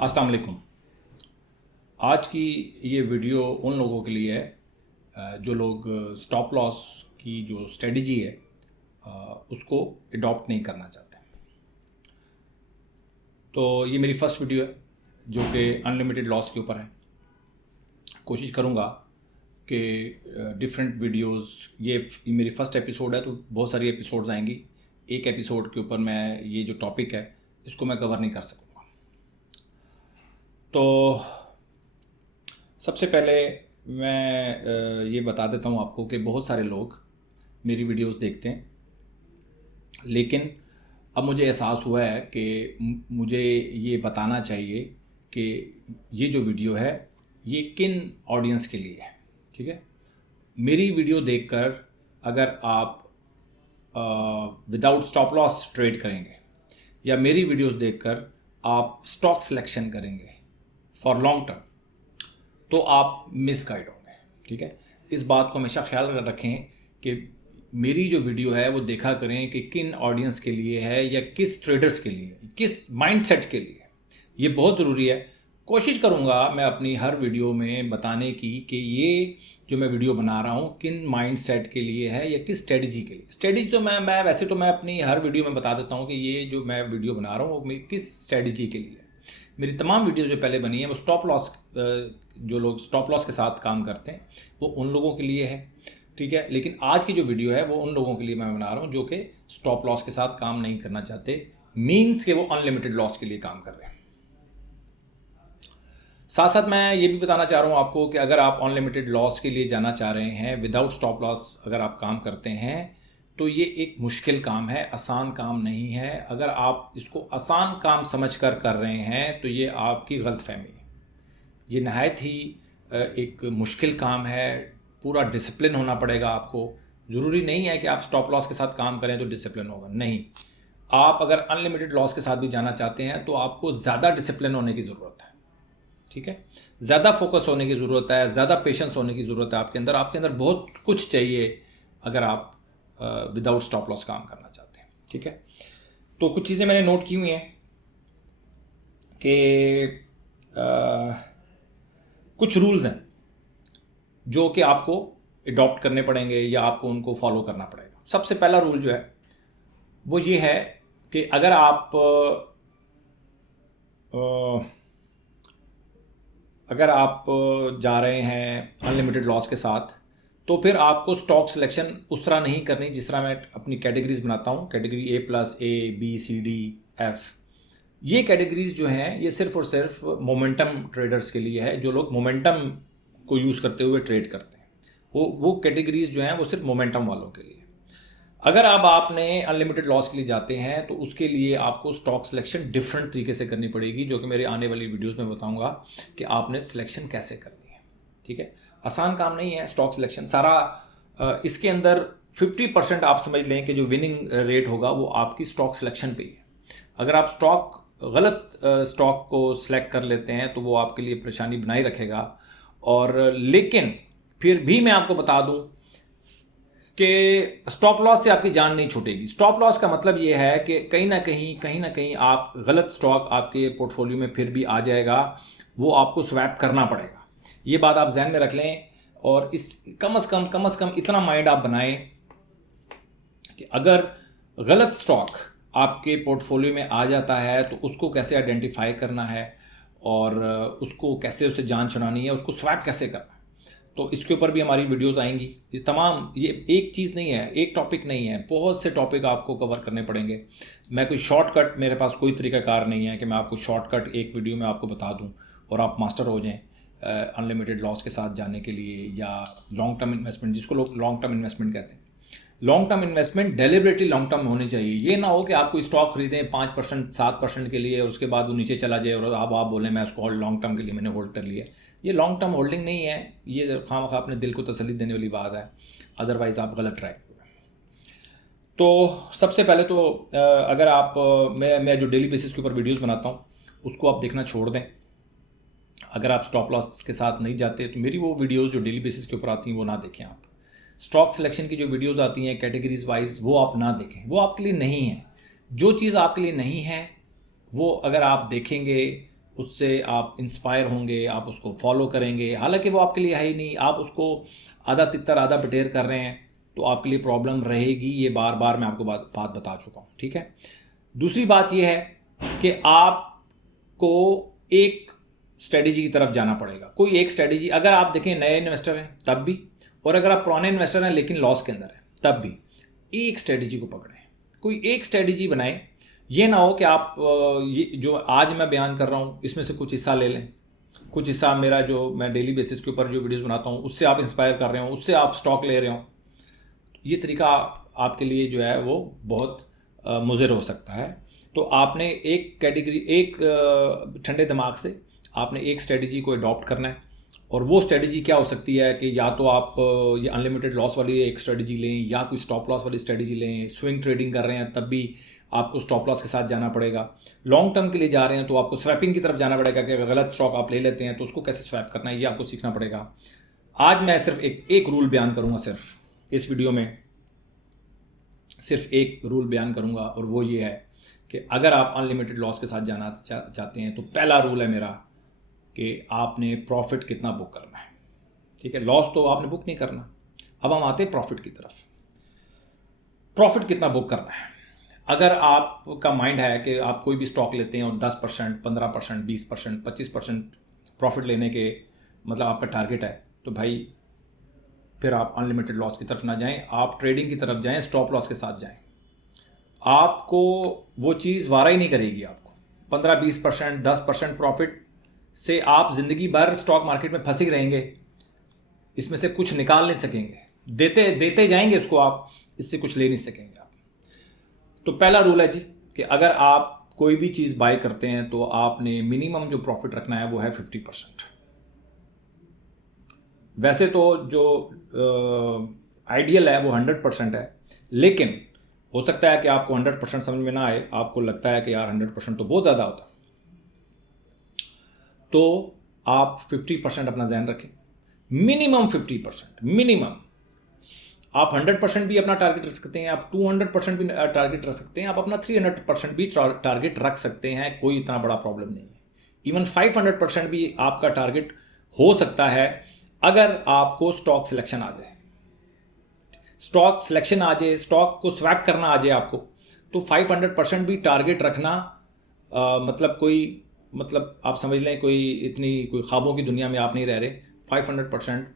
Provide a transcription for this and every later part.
अस्सलाम वालेकुम। आज की ये वीडियो उन लोगों के लिए है जो लोग स्टॉप लॉस की जो स्ट्रेटजी है उसको अडॉप्ट नहीं करना चाहते। तो ये मेरी फ़र्स्ट वीडियो है जो कि अनलिमिटेड लॉस के ऊपर है। कोशिश करूँगा कि डिफरेंट वीडियोस, ये मेरी फ़र्स्ट एपिसोड है तो बहुत सारी एपिसोड्स आएंगी। एक एपिसोड के ऊपर मैं ये जो टॉपिक है इसको मैं कवर नहीं कर सकूँगा। तो सबसे पहले मैं ये बता देता हूँ आपको कि बहुत सारे लोग मेरी वीडियोस देखते हैं, लेकिन अब मुझे एहसास हुआ है कि मुझे ये बताना चाहिए कि ये जो वीडियो है ये किन ऑडियंस के लिए है। ठीक है, मेरी वीडियो देखकर अगर आप विदाउट स्टॉप लॉस ट्रेड करेंगे या मेरी वीडियोस देखकर आप स्टॉक सिलेक्शन करेंगे फॉर लॉन्ग टर्म तो आप मिसगाइड होंगे। ठीक है, इस बात को हमेशा ख्याल रखें कि मेरी जो वीडियो है वो देखा करें कि किन ऑडियंस के लिए है या किस ट्रेडर्स के लिए, किस माइंडसेट के लिए। ये बहुत ज़रूरी है। कोशिश करूँगा मैं अपनी हर वीडियो में बताने की कि ये जो मैं वीडियो बना रहा हूँ किन माइंडसेट के लिए है या किस स्ट्रेटजी के लिए। स्ट्रेटजी तो मैं वैसे तो मैं अपनी हर वीडियो में बता देता हूँ कि ये जो मैं वीडियो बना रहा हूँ वो मेरी किस स्ट्रेटजी के लिए। मेरी तमाम वीडियो जो पहले बनी है वो स्टॉप लॉस, जो लोग स्टॉप लॉस के साथ काम करते हैं वो उन लोगों के लिए है। ठीक है, लेकिन आज की जो वीडियो है वो उन लोगों के लिए मैं बना रहा हूँ जो कि स्टॉप लॉस के साथ काम नहीं करना चाहते, मीन्स के वो अनलिमिटेड लॉस के लिए काम कर रहे हैं। साथ साथ मैं ये भी बताना चाह रहा हूँ आपको कि अगर आप अनलिमिटेड लॉस के लिए जाना चाह रहे हैं, विदाउट स्टॉप लॉस अगर आप काम करते हैं तो ये एक मुश्किल काम है, आसान काम नहीं है। अगर आप इसको आसान काम समझकर कर रहे हैं तो ये आपकी गलतफहमी है। ये नहायत ही एक मुश्किल काम है, पूरा डिसिप्लिन होना पड़ेगा आपको। ज़रूरी नहीं है कि आप स्टॉप लॉस के साथ काम करें तो डिसिप्लिन होगा, नहीं। आप अगर अनलिमिटेड लॉस के साथ भी जाना चाहते हैं तो आपको ज़्यादा डिसिप्लिन होने की ज़रूरत है। ठीक है, ज़्यादा फोकस होने की ज़रूरत है, ज़्यादा पेशेंस होने की ज़रूरत है आपके अंदर बहुत कुछ चाहिए अगर आप विदाउट स्टॉप लॉस काम करना चाहते हैं। ठीक है, तो कुछ चीज़ें मैंने नोट की हुई हैं कि कुछ रूल्स हैं जो कि आपको अडॉप्ट करने पड़ेंगे या आपको उनको फॉलो करना पड़ेगा। सबसे पहला रूल जो है वो ये है कि अगर आप जा रहे हैं अनलिमिटेड लॉस के साथ तो फिर आपको स्टॉक सिलेक्शन उस तरह नहीं करनी जिस तरह मैं अपनी कैटेगरीज बनाता हूँ। Category A+, A, B, C, D, F, ये कैटेगरीज जो हैं ये सिर्फ और सिर्फ मोमेंटम ट्रेडर्स के लिए है, जो लोग मोमेंटम को यूज़ करते हुए ट्रेड करते हैं। वो कैटेगरीज जो हैं वो सिर्फ मोमेंटम वालों के लिए। अगर अब आपने अनलिमिटेड लॉस के लिए जाते हैं तो उसके लिए आपको स्टॉक सिलेक्शन डिफरेंट तरीके से करनी पड़ेगी, जो कि मेरे आने वाली वीडियोस में बताऊंगा कि आपने सिलेक्शन कैसे करनी है। ठीक है, आसान काम नहीं है स्टॉक सिलेक्शन सारा। इसके अंदर 50% आप समझ लें कि जो विनिंग रेट होगा वो आपकी स्टॉक सिलेक्शन पे ही है। अगर आप गलत स्टॉक को सिलेक्ट कर लेते हैं तो वो आपके लिए परेशानी बनाई रखेगा। और लेकिन फिर भी मैं आपको बता दूं कि स्टॉप लॉस से आपकी जान नहीं छूटेगी। स्टॉप लॉस का मतलब ये है कि कहीं ना कहीं आप गलत स्टॉक आपके पोर्टफोलियो में फिर भी आ जाएगा, वो आपको स्वैप करना पड़ेगा। ये बात आप जहन में रख लें और इस कम से कम इतना माइंड आप बनाएं कि अगर गलत स्टॉक आपके पोर्टफोलियो में आ जाता है तो उसको कैसे आइडेंटिफाई करना है और उसको कैसे उसे जान छुड़ानी है, उसको स्वैप कैसे करना है। तो इसके ऊपर भी हमारी वीडियोस आएंगी। ये एक चीज़ नहीं है, एक टॉपिक नहीं है, बहुत से टॉपिक आपको कवर करने पड़ेंगे। मैं कोई शॉर्टकट, मेरे पास कोई तरीकाकार नहीं है कि मैं आपको शॉर्टकट एक वीडियो में आपको बता दूं और आप मास्टर हो जाएं अनलिमिटेड लॉस के साथ जाने के लिए या लॉन्ग टर्म इन्वेस्टमेंट, जिसको लोग लॉन्ग टर्म इन्वेस्टमेंट कहते हैं। Long term investment deliberately long term होनी चाहिए। ये ना हो कि आपको स्टॉक खरीदें 5% 7% के लिए और उसके बाद वो नीचे चला जाए और आप बोलें मैं उसको लॉन्ग टर्म के लिए मैंने होल्ड कर लिया। ये लॉन्ग टर्म होल्डिंग नहीं है, ये खामखा अपने दिल को तसल्ली देने वाली बात है, अदरवाइज़ आप गलत ट्रैक पे। तो सबसे पहले तो अगर आप मैं जो डेली बेसिस के ऊपर वीडियोस बनाता हूँ उसको आप देखना छोड़ दें। अगर आप स्टॉप लॉस के साथ नहीं जाते तो मेरी वो वीडियोस जो डेली बेसिस के ऊपर आती हैं वो ना देखें। आप स्टॉक सिलेक्शन की जो वीडियोस आती हैं कैटेगरीज वाइज वो आप ना देखें, वो आपके लिए नहीं है। जो चीज़ आपके लिए नहीं है वो अगर आप देखेंगे उससे आप इंस्पायर होंगे, आप उसको फॉलो करेंगे, हालांकि वो आपके लिए है ही नहीं, आप उसको आधा तितर आधा बटेर कर रहे हैं, तो आपके लिए प्रॉब्लम रहेगी। ये बार बार मैं आपको बात बता चुका हूँ, ठीक है। दूसरी बात ये है कि आपको एक स्ट्रेटेजी की तरफ जाना पड़ेगा। कोई एक स्ट्रेटेजी, अगर आप देखें नए इन्वेस्टर हैं तब भी, और अगर आप पुराने इन्वेस्टर हैं लेकिन लॉस के अंदर हैं तब भी, एक स्ट्रेटेजी को पकड़ें, कोई एक स्ट्रेटेजी बनाएं। ये ना हो कि आप ये जो आज मैं बयान कर रहा हूँ इसमें से कुछ हिस्सा ले लें, कुछ हिस्सा मेरा जो मैं डेली बेसिस के ऊपर जो वीडियोस बनाता हूँ उससे आप इंस्पायर कर रहे हो, उससे आप स्टॉक ले रहे हो। ये तरीका आपके लिए जो है वो बहुत मुज़र हो सकता है। तो आपने एक कैटेगरी, एक ठंडे दिमाग से आपने एक स्ट्रेटजी को अडॉप्ट करना है। और वो स्ट्रेटजी क्या हो सकती है कि या तो आप ये अनलिमिटेड लॉस वाली एक स्ट्रेटजी लें, या कोई स्टॉप लॉस वाली स्ट्रेटजी लें। स्विंग ट्रेडिंग कर रहे हैं तब भी आपको स्टॉप लॉस के साथ जाना पड़ेगा। लॉन्ग टर्म के लिए जा रहे हैं तो आपको स्वैपिंग की तरफ जाना पड़ेगा कि अगर गलत स्टॉक आप ले लेते हैं तो उसको कैसे स्वैप करना है, ये आपको सीखना पड़ेगा। आज मैं सिर्फ एक रूल बयान करूँगा, सिर्फ इस वीडियो में सिर्फ एक रूल बयान करूँगा, और वो ये है कि अगर आप अनलिमिटेड लॉस के साथ जाना चाहते हैं तो पहला रूल है मेरा कि आपने प्रॉफिट कितना बुक करना है, ठीक है। लॉस तो आपने बुक नहीं करना। अब हम आते हैं प्रॉफिट की तरफ। प्रॉफिट कितना बुक करना है। अगर आपका माइंड है कि आप कोई भी स्टॉक लेते हैं और 10%, 15%, 20%, 25% प्रॉफिट लेने के मतलब आपका टारगेट है, तो भाई फिर आप अनलिमिटेड लॉस की तरफ ना जाएं, आप ट्रेडिंग की तरफ जाएं, स्टॉप लॉस के साथ जाएं। आपको वो चीज़ वारा ही नहीं करेगी। आपको 15-20%, 10% प्रॉफिट से आप ज़िंदगी भर स्टॉक मार्केट में फंसे रहेंगे, इसमें से कुछ निकाल नहीं सकेंगे, देते जाएंगे उसको, आप इससे कुछ ले नहीं सकेंगे आप। तो पहला रूल है जी कि अगर आप कोई भी चीज़ बाय करते हैं तो आपने मिनिमम जो प्रॉफिट रखना है वो है 50%। वैसे तो जो आइडियल है वो 100% है, लेकिन हो सकता है कि आपको 100% समझ में ना आए, आपको लगता है कि यार 100% तो बहुत ज़्यादा होता, तो आप 50% अपना ध्यान रखें, मिनिमम 50%, मिनिमम। आप 100% भी अपना टारगेट रख सकते हैं, आप 200% भी टारगेट रख सकते हैं, आप अपना 300% भी टारगेट रख सकते हैं, कोई इतना बड़ा प्रॉब्लम नहीं है। इवन 500% भी आपका टारगेट हो सकता है अगर आपको स्टॉक सिलेक्शन आ जाए, स्टॉक सिलेक्शन आ जाए, स्टॉक को स्वैप करना आ जाए आपको, तो 500% भी टारगेट रखना मतलब कोई, मतलब आप समझ लें कोई इतनी कोई ख्वाबों की दुनिया में आप नहीं रह रहे। 500%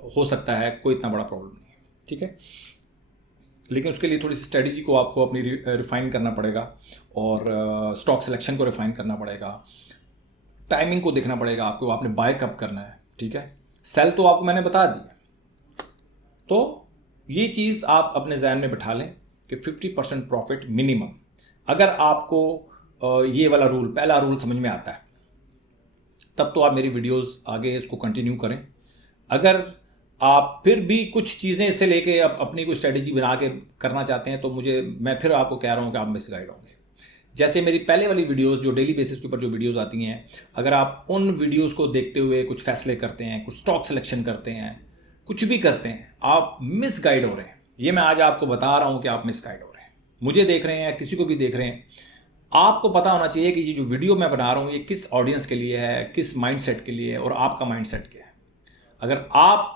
हो सकता है, कोई इतना बड़ा प्रॉब्लम नहीं है, ठीक है। लेकिन उसके लिए थोड़ी सी स्ट्रेटजी को आपको अपनी रिफाइन करना पड़ेगा, और स्टॉक सिलेक्शन को रिफाइन करना पड़ेगा, टाइमिंग को देखना पड़ेगा आपको, आपने बाय कब करना है, ठीक है। सेल तो आपको मैंने बता दी। तो ये चीज़ आप अपने जहन में बैठा लें कि 50% प्रॉफिट मिनिमम। अगर आपको ये वाला रूल, पहला रूल समझ में आता है, तब तो आप मेरी वीडियोस आगे इसको कंटिन्यू करें। अगर आप फिर भी कुछ चीज़ें इससे लेके अपनी कोई स्ट्रेटजी बना के करना चाहते हैं, तो मैं फिर आपको कह रहा हूँ कि आप मिसगाइड होंगे। जैसे मेरी पहले वाली वीडियोस जो डेली बेसिस के ऊपर जो वीडियोस आती हैं, अगर आप उन वीडियोस को देखते हुए कुछ फैसले करते हैं, कुछ स्टॉक सिलेक्शन करते हैं, कुछ भी करते हैं, आप मिसगाइड हो रहे हैं। ये मैं आज आपको बता रहा हूँ कि आप मिसगाइड हो रहे हैं। मुझे देख रहे हैं, किसी को भी देख रहे हैं, आपको पता होना चाहिए कि ये जो वीडियो मैं बना रहा हूँ ये किस ऑडियंस के लिए है, किस माइंडसेट के लिए है, और आपका माइंडसेट क्या है। अगर आप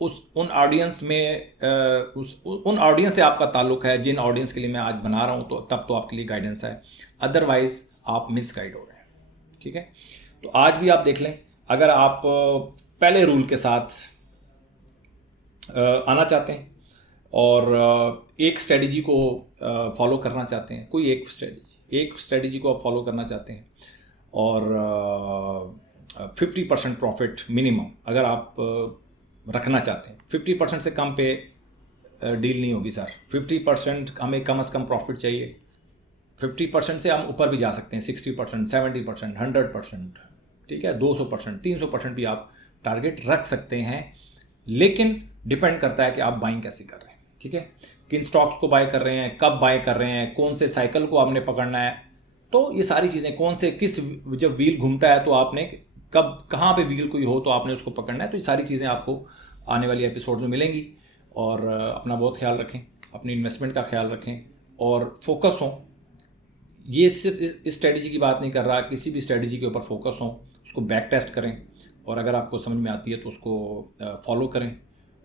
उन ऑडियंस में उन ऑडियंस से आपका ताल्लुक है जिन ऑडियंस के लिए मैं आज बना रहा हूँ, तो तब तो आपके लिए गाइडेंस है, अदरवाइज आप मिसगाइड हो रहे हैं, ठीक है। तो आज भी आप देख लें, अगर आप पहले रूल के साथ आना चाहते हैं और एक स्ट्रेटजी को फॉलो करना चाहते हैं, कोई एक स्ट्रेटजी को आप फॉलो करना चाहते हैं, और 50% प्रॉफिट मिनिमम अगर आप रखना चाहते हैं, 50% से कम पे डील नहीं होगी सर। 50% हमें कम से कम प्रॉफिट चाहिए। 50% से हम ऊपर भी जा सकते हैं, 60%, 70%, 100%, ठीक है, 200%, 300% भी आप टारगेट रख सकते हैं। लेकिन डिपेंड करता है कि आप बाइंग कैसे कर रहे हैं, ठीक है, किन स्टॉक्स को बाय कर रहे हैं, कब बाय कर रहे हैं, कौन से साइकिल को आपने पकड़ना है। तो ये सारी चीज़ें, कौन से किस, जब व्हील घूमता है तो आपने कब कहाँ पे व्हील कोई हो तो आपने उसको पकड़ना है। तो ये सारी चीज़ें आपको आने वाली एपिसोड में मिलेंगी। और अपना बहुत ख्याल रखें, अपनी इन्वेस्टमेंट का ख्याल रखें और फोकस हों। ये सिर्फ इस स्ट्रेटजी की बात नहीं कर रहा, किसी भी स्ट्रेटजी के ऊपर फोकस हो, उसको बैक टेस्ट करें और अगर आपको समझ में आती है तो उसको फॉलो करें।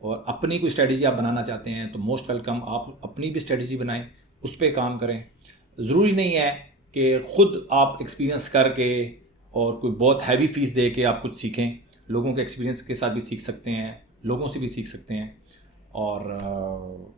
और अपनी कोई स्ट्रेटजी आप बनाना चाहते हैं तो मोस्ट वेलकम, आप अपनी भी स्ट्रेटजी बनाएं, उस पर काम करें। ज़रूरी नहीं है कि ख़ुद आप एक्सपीरियंस करके और कोई बहुत हैवी फीस दे के आप कुछ सीखें। लोगों के एक्सपीरियंस के साथ भी सीख सकते हैं, लोगों से भी सीख सकते हैं। और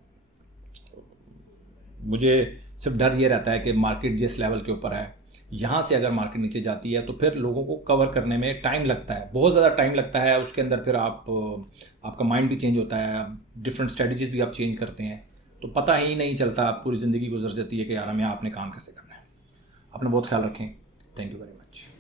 मुझे सिर्फ डर ये रहता है कि मार्केट जिस लेवल के ऊपर है, यहाँ से अगर मार्केट नीचे जाती है तो फिर लोगों को कवर करने में टाइम लगता है, बहुत ज़्यादा टाइम लगता है। उसके अंदर फिर आपका माइंड भी चेंज होता है, डिफरेंट स्ट्रेटजीज भी आप चेंज करते हैं, तो पता ही नहीं चलता, पूरी ज़िंदगी गुजर जाती है कि यार हमें आपने काम कैसे करना है। अपना बहुत ख्याल रखें। Thank you very much.